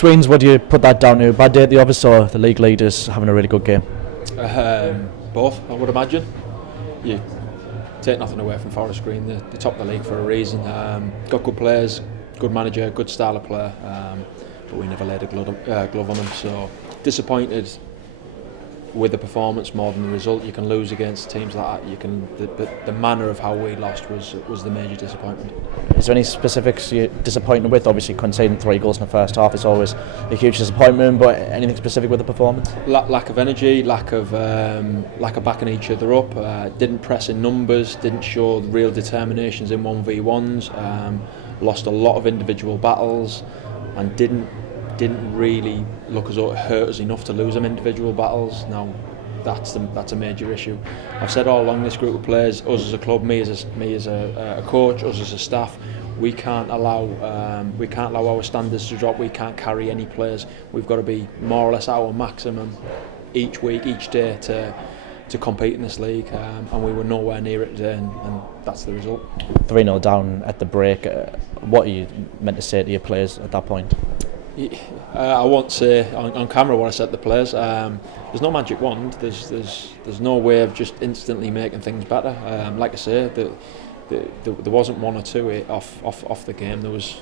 Sweens, what do you put that down to? Bad day at the office or the league leaders having a really good game? Both, I would imagine. You take nothing away from Forest Green, they're top of the league for a reason. Got good players, good manager, good style of player, but we never laid a glove on them. So disappointed with the performance more than the result. You can lose against teams like that. The manner of how we lost was the major disappointment. Is there any specifics you're disappointed with? Obviously conceding 3 goals in the first half is always a huge disappointment, but anything specific with the performance? Lack of energy, lack of backing each other up, didn't press in numbers, didn't show real determinations in 1v1s, lost a lot of individual battles, and didn't really look as though it hurt us enough to lose them individual battles. Now that's a major issue. I've said all along, this group of players, us as a club, me as a coach, us as a staff, we can't allow our standards to drop. We can't carry any players. We've got to be more or less our maximum each week, each day to compete in this league, and we were nowhere near it today, and that's the result. 3-0 down at the break. What are you meant to say to your players at that point? I won't say on camera what I said to the players. There's no magic wand. There's no way of just instantly making things better. Like I say, there wasn't 1 or 2 off the game. There was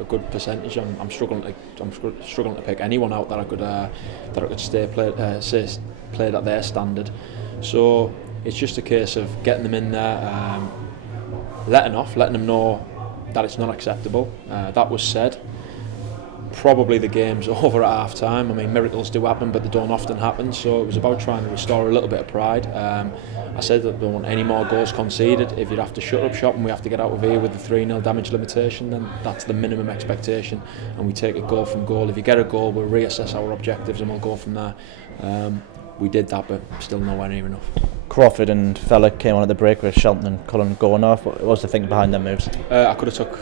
a good percentage. I'm struggling to pick anyone out that I could played at their standard. So it's just a case of getting them in there, letting them know that it's not acceptable. That was said. Probably the game's over at half time. I mean, miracles do happen, but they don't often happen. So it was about trying to restore a little bit of pride. I said that I don't want any more goals conceded. If you'd have to shut up shop and we have to get out of here with the 3-0 damage limitation, then that's the minimum expectation, and we take it goal from goal. If you get a goal, we'll reassess our objectives and we'll go from there. We did that, but still nowhere near enough. Crawford and Fella came on at the break with Shelton and Cullen going off. What was the thinking behind them moves? I could have took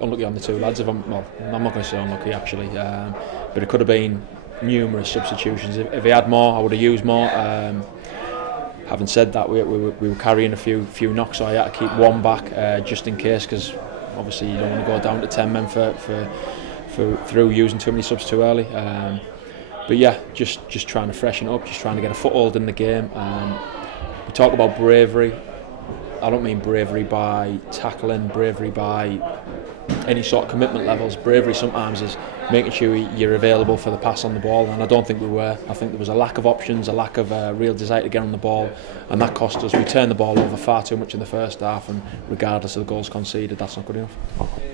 unlucky on the 2 lads. I'm not going to say unlucky actually, but it could have been numerous substitutions. If he had more, I would have used more. Having said that, we were carrying a few knocks, so I had to keep 1 back just in case, because obviously you don't want to go down to 10 men through using too many subs too early. But yeah, just trying to freshen up, just trying to get a foothold in the game. We talk about bravery. I don't mean bravery by tackling, bravery by any sort of commitment levels. Bravery sometimes is making sure you're available for the pass on the ball, and I don't think we were. I think there was a lack of options, a lack of real desire to get on the ball, and that cost us. We turned the ball over far too much in the first half, and regardless of the goals conceded, that's not good enough.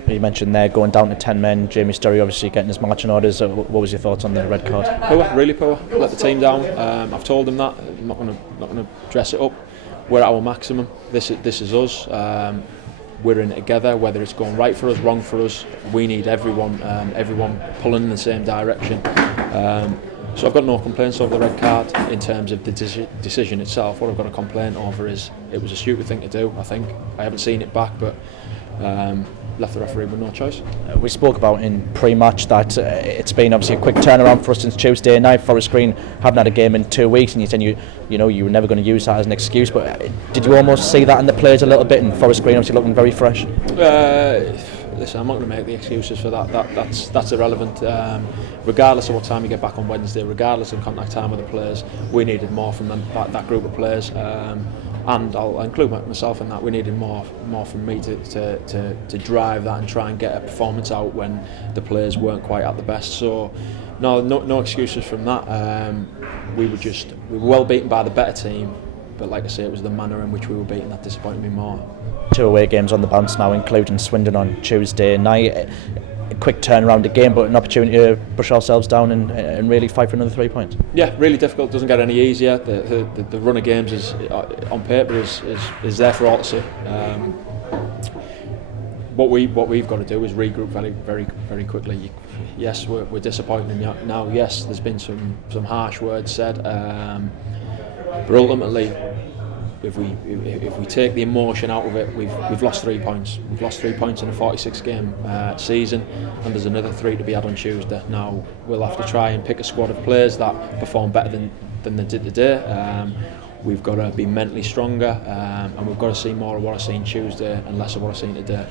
You mentioned there going down to 10 men, Jamie Sturry obviously getting his marching orders. What was your thoughts on the red card? Poor, really poor. Let the team down. I've told them that. I'm not going to dress it up. We're at our maximum. This is us. We're in it together. Whether it's going right for us, wrong for us, we need everyone pulling in the same direction. So I've got no complaints over the red card in terms of the decision itself. What I've got to complain over is it was a stupid thing to do. I think I haven't seen it back, but left the referee with no choice. We spoke about in pre-match that it's been obviously a quick turnaround for us since Tuesday night. Forest Green haven't had a game in 2 weeks, and you said you were never going to use that as an excuse. But did you almost see that in the players a little bit? And Forest Green obviously looking very fresh. Listen, I'm not going to make the excuses for that. That's irrelevant. Regardless of what time you get back on Wednesday, regardless of contact time with the players, we needed more from them, that group of players. And I'll include myself in that. We needed more from me to drive that and try and get a performance out when the players weren't quite at the best. So no excuses from that. We were well beaten by the better team, but like I say, it was the manner in which we were beaten that disappointed me more. 2 away games on the bounce now, including Swindon on Tuesday night. A quick turnaround again, but an opportunity to push ourselves down and really fight for another 3 points. Yeah, really difficult. Doesn't get any easier. The run of games is on paper is there for all to see. What we've got to do is regroup very very very quickly. Yes, we're disappointed now. Yes, there's been some harsh words said, but ultimately, if we take the emotion out of it, we've lost 3 points. We've lost 3 points in a 46-game season, and there's another 3 to be had on Tuesday. Now we'll have to try and pick a squad of players that perform better than they did today. We've got to be mentally stronger, and we've got to see more of what I've seen Tuesday and less of what I've seen today.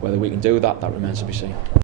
Whether we can do that remains to be seen.